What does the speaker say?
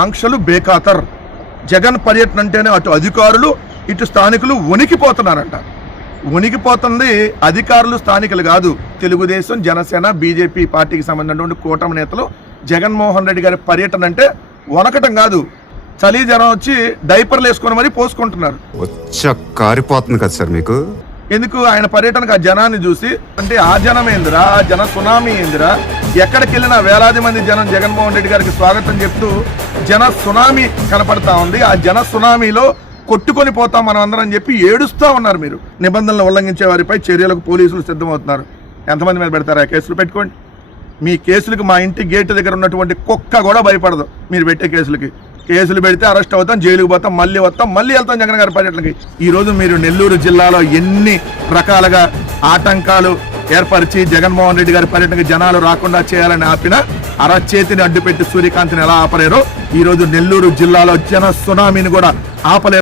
ఆంక్షలు బేఖాతర్. జగన్ పర్యటన అంటేనే అటు అధికారులు ఇటు స్థానికులు వణికిపోతున్నారంట. వణికిపోతుంది అధికారులు, స్థానికులు కాదు. తెలుగుదేశం, జనసేన, బీజేపీ పార్టీకి సంబంధించినటువంటి కూటమి నేతలు జగన్మోహన్ రెడ్డి గారి పర్యటన అంటే వణకటం కాదు, చలి జ్వరం వచ్చి డైపర్లు వేసుకొని మరీ పోసుకుంటున్నారు. కారిపోతుంది కదా సార్ మీకు. ఎందుకు ఆయన పర్యటనకు ఆ జనాన్ని చూసి అంటే ఆ జనం ఏందిరా, ఆ జన సునామీ ఏందిరా, ఎక్కడికి వెళ్ళినా వేలాది మంది జనం జగన్మోహన్ రెడ్డి గారికి స్వాగతం చెప్తూ జన సునామీ కనపడతా ఉంది. ఆ జన సునామీలో కొట్టుకొని పోతాం మనం అందరం చెప్పి ఏడుస్తూ ఉన్నారు. మీరు నిబంధనలు ఉల్లంఘించే వారిపై చర్యలకు పోలీసులు సిద్ధమవుతున్నారు. ఎంతమంది మీద పెడతారా కేసులు? పెట్టుకోండి. మీ కేసులకు మా ఇంటి గేటు దగ్గర ఉన్నటువంటి కుక్క కూడా భయపడదు. మీరు పెట్టే కేసులకి కేసులు పెడితే అరెస్ట్ అవుతాం, జైలుకు పోతాం, మళ్ళీ వస్తాం, మళ్ళీ వెళ్తాం జగన్ గారి పర్యటనకి. ఈరోజు మీరు నెల్లూరు జిల్లాలో ఎన్ని రకాలుగా ఆటంకాలు ఏర్పరిచి జగన్మోహన్ రెడ్డి గారి పర్యటనకి జనాలు రాకుండా చేయాలని ఆపిన అరచేతిని అడ్డుపెట్టి సూర్యకాంతిని ఎలా ఆపలేరో ఈరోజు నెల్లూరు జిల్లాలో జన సునామీని కూడా ఆపలేరు.